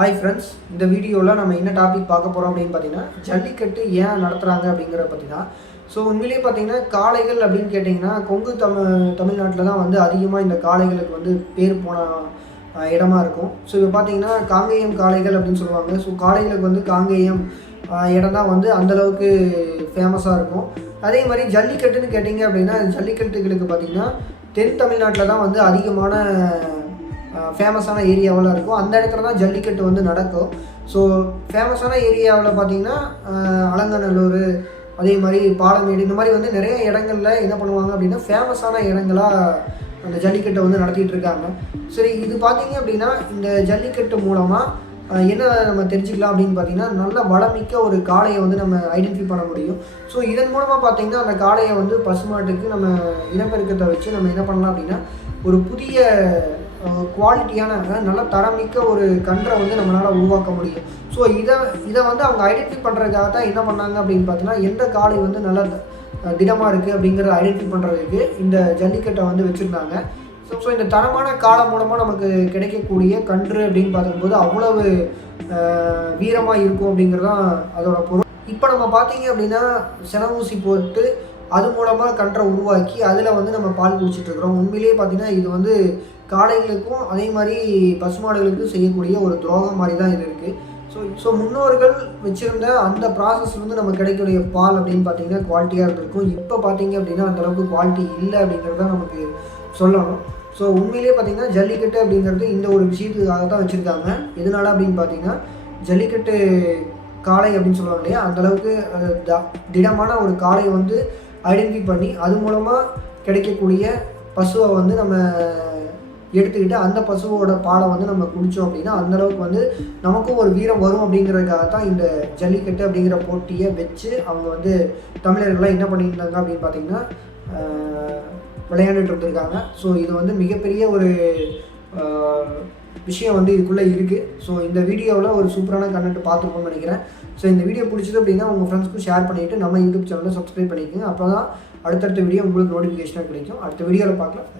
Hi friends, இந்த வீடியோவில் நம்ம என்ன டாபிக் பார்க்க போகிறோம் அப்படின்னு பார்த்தீங்கன்னா, ஜல்லிக்கட்டு ஏன் நடத்துகிறாங்க அப்படிங்கிறத பற்றி தான். ஸோ உண்மையிலேயே பார்த்தீங்கன்னா, காளைகள் அப்படின்னு கேட்டிங்கன்னா, கொங்கு தமிழ்நாட்டில் தான் வந்து அதிகமாக இந்த காளைகளுக்கு வந்து பேர் போன இடமா இருக்கும். ஸோ இப்போ பார்த்தீங்கன்னா, காங்கேயம் காளைகள் அப்படின்னு சொல்லுவாங்க. ஸோ காளைகளுக்கு வந்து காங்கேயம் இடம் தான் வந்து அந்தளவுக்கு ஃபேமஸாக இருக்கும். அதே மாதிரி ஜல்லிக்கட்டுன்னு கேட்டிங்க அப்படின்னா, ஜல்லிக்கட்டுகளுக்கு பார்த்திங்கன்னா தென் தமிழ்நாட்டில் தான் வந்து அதிகமான ஃபேமஸான ஏரியாவெல்லாம் இருக்கும். அந்த இடத்துல தான் ஜல்லிக்கட்டு வந்து நடக்கும். ஸோ ஃபேமஸான ஏரியாவில் பார்த்திங்கன்னா அலங்கநல்லூர், அதே மாதிரி பாலமேடு, இந்த மாதிரி வந்து நிறைய இடங்களில் என்ன பண்ணுவாங்க அப்படின்னா ஃபேமஸான இடங்களாக அந்த ஜல்லிக்கட்டை வந்து நடத்திட்டு இருக்காங்க. சரி, இது பார்த்திங்க அப்படின்னா இந்த ஜல்லிக்கட்டு மூலமாக என்ன நம்ம தெரிஞ்சுக்கலாம் அப்படின்னு பார்த்தீங்கன்னா, நல்ல வளமிக்க ஒரு காளையை வந்து நம்ம ஐடென்டிஃபை பண்ண முடியும். ஸோ இதன் மூலமாக பார்த்திங்கன்னா அந்த காளையை வந்து பசுமாட்டுக்கு நம்ம இனப்பெருக்கத்தை வச்சு நம்ம என்ன பண்ணலாம் அப்படின்னா ஒரு புதிய குவாலிட்டியான நல்ல தரமிக்க ஒரு கன்றை வந்து நம்மளால் உருவாக்க முடியும். ஸோ இதை வந்து அவங்க ஐடென்டிஃபை பண்ணுறதுக்காக தான் என்ன பண்ணாங்க அப்படின்னு பார்த்தீங்கன்னா, எந்த காளை வந்து நல்லா திடமாக இருக்குது அப்படிங்கிறத ஐடென்டிஃபை பண்ணுறதுக்கு இந்த ஜல்லிக்கட்டை வந்து வச்சுருந்தாங்க. ஸோ இந்த தரமான காலம் மூலமாக நமக்கு கிடைக்கக்கூடிய கன்று அப்படின்னு பார்க்கும்போது அவ்வளவு வீரமாக இருக்கும் அப்படிங்கிறதான் அதோட பொருள். இப்போ நம்ம பார்த்தீங்க அப்படின்னா செனவூசி போட்டு அது மூலமாக கன்றை உருவாக்கி அதில் வந்து நம்ம பால் குடிச்சிட்ருக்குறோம். உண்மையிலேயே பார்த்திங்கன்னா இது வந்து காளைகளுக்கும் அதே மாதிரி பசுமாடுகளுக்கும் செய்யக்கூடிய ஒரு துரோகம் மாதிரி தான் இது இருக்குது. ஸோ முன்னோர்கள் வச்சுருந்த அந்த ப்ராசஸ்லேருந்து நம்ம கிடைக்கக்கூடிய பால் அப்படின்னு பார்த்திங்கன்னா குவாலிட்டியாக இருந்திருக்கும். இப்போ பார்த்திங்க அப்படின்னா அந்தளவுக்கு குவாலிட்டி இல்லை அப்படிங்கிறது தான் நமக்கு சொல்லணும். ஸோ உண்மையிலேயே பார்த்திங்கன்னா ஜல்லிக்கட்டு அப்படிங்கிறது இந்த ஒரு விஷயத்துக்காக தான் வச்சுருக்காங்க. எதனால அப்படின்னு பார்த்திங்கன்னா, ஜல்லிக்கட்டு காளை அப்படின்னு சொல்லுவாங்க இல்லையா, அந்தளவுக்கு திடமான ஒரு காளையை வந்து ஐடென்டிஃபை பண்ணி அது மூலமாக கிடைக்கக்கூடிய பசுவை வந்து நம்ம எடுத்துக்கிட்டு அந்த பசுவோட பாலை வந்து நம்ம குடித்தோம் அப்படின்னா அந்தளவுக்கு வந்து நமக்கும் ஒரு வீரம் வரும் அப்படிங்கிறதுக்காக தான் இந்த ஜல்லிக்கட்டு அப்படிங்கிற போட்டியை வச்சு அவங்க வந்து தமிழர்கள்லாம் என்ன பண்ணியிருந்தாங்க அப்படின்னு பார்த்திங்கன்னா விளையாண்டுட்டு இருந்திருக்காங்க. ஸோ இது வந்து மிகப்பெரிய ஒரு விஷயம் வந்து இதுக்குள்ளே இருக்குது. ஸோ இந்த வீடியோவில் ஒரு சூப்பரான கண்டென்ட் பார்த்துருப்போம்னு நினைக்கிறேன். ஸோ இந்த வீடியோ பிடிச்சது அப்படின்னா உங்கள் ஃப்ரெண்ட்ஸ்க்கும் ஷேர் பண்ணிவிட்டு நம்ம யூடியூப் சேனலில் சப்ஸ்கிரைப் பண்ணிக்கோங்க. அப்போ தான் அடுத்தடுத்த வீடியோ உங்களுக்கு நோட்டிஃபிகேஷனாக கிடைக்கும். அடுத்த வீடியோவில் பார்க்கலாம்.